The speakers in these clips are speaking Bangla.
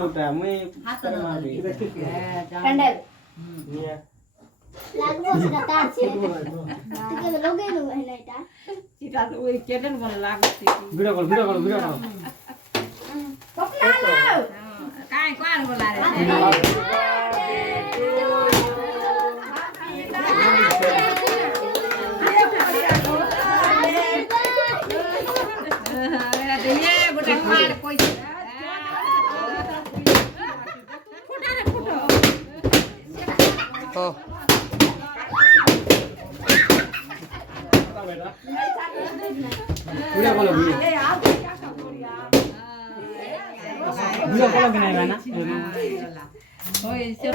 ফটোটা মুই হাতে মারবি ক্যান্ডেল নিয়ে লাগবো সেটা তার ছিল তুই লগে নো হইলো এটা এটা ওই ক্যান্ডেল বলে লাগছে ভিডিও কল কাই কোন বলা রে গোটা মার কই ও ভিডিও কল নাই না ওই সে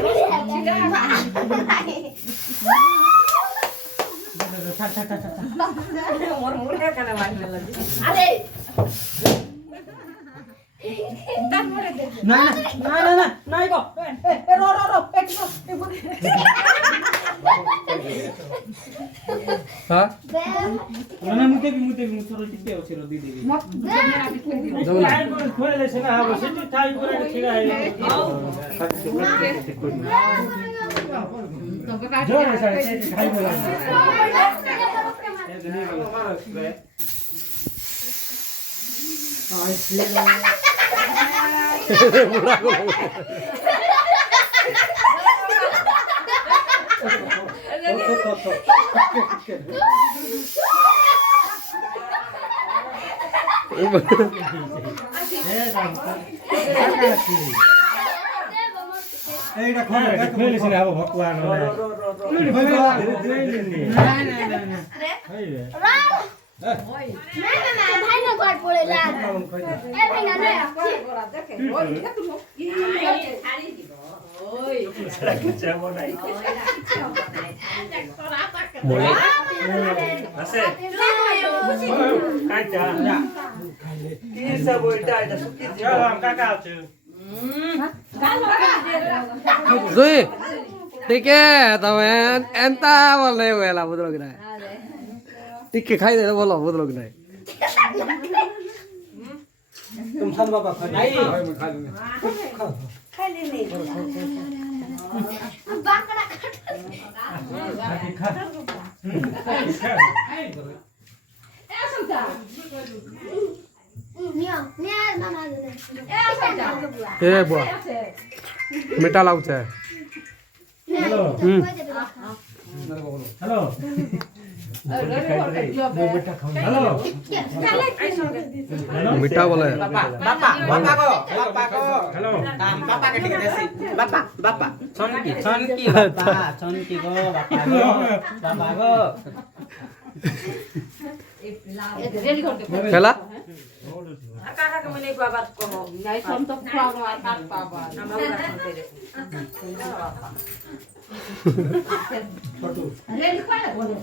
মোর মুড়ে কানে মারলে আরে না গো রো হ্যাঁ না মুতে মুতর টিপে আছে দি দিবি খোলে লেছে না হবে সেটি টাই করে ছিড়া আইলো তবে কাট জোরে সাইড খাই বলা এইটা খোলে ছিল আবার ভগবান না ওই না ভাই না কর পড়ে লাগ এ ভাই না রে দেখে ওই দেখো ছাড়ি দিব ওই সেটা কিছু বনাই বলে আছে কাটা না কি সব এটা সুকি দিও কাকা আছে জুই টিকে তবে এন্তা বলে ওলা বুঝলো কি না টিকে খাই দে বলো বুঝলো কি না तुम सब बाबा खाई খাই নি বাকড়া खा এ সুতা নিও মামা দে এ সুতা এ বুয়া মিঠা লাগছে हेलो हेलो हेलो মিঠা বলে बापा को हेलो बापा के ठीक है बापा छन की को बापा को রেডি করতে খেলা কাকা কে মনে বাবা কো নাই সম তো খাওয়া আর কাট পাবা আমরা রেডি করে বলে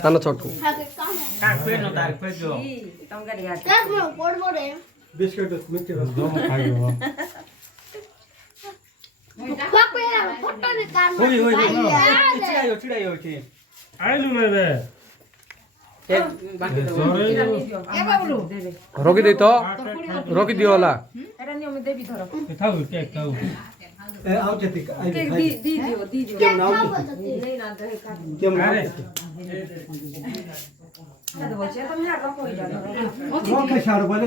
সানো ছোটু का कोई न तार कोई जो তোমরা দিয়া দেখ মো পড়ব রে बिस्किट मिक्स कर दो खाइयो বাপে ফটো নে কাম होई चिड़ायो छी आइलु में बे एक बाकी तो এ বাবলু দেবে রকি দেই তো রকি দিওলা এটা নিয়মে দেবি ধরো खाऊ केक खाऊ ए आओ जति आई দি দিও কেন নাও নেই না দেহে কাট केम अरे এটা বলছে তুমি আর কই জানো वो के शार बोले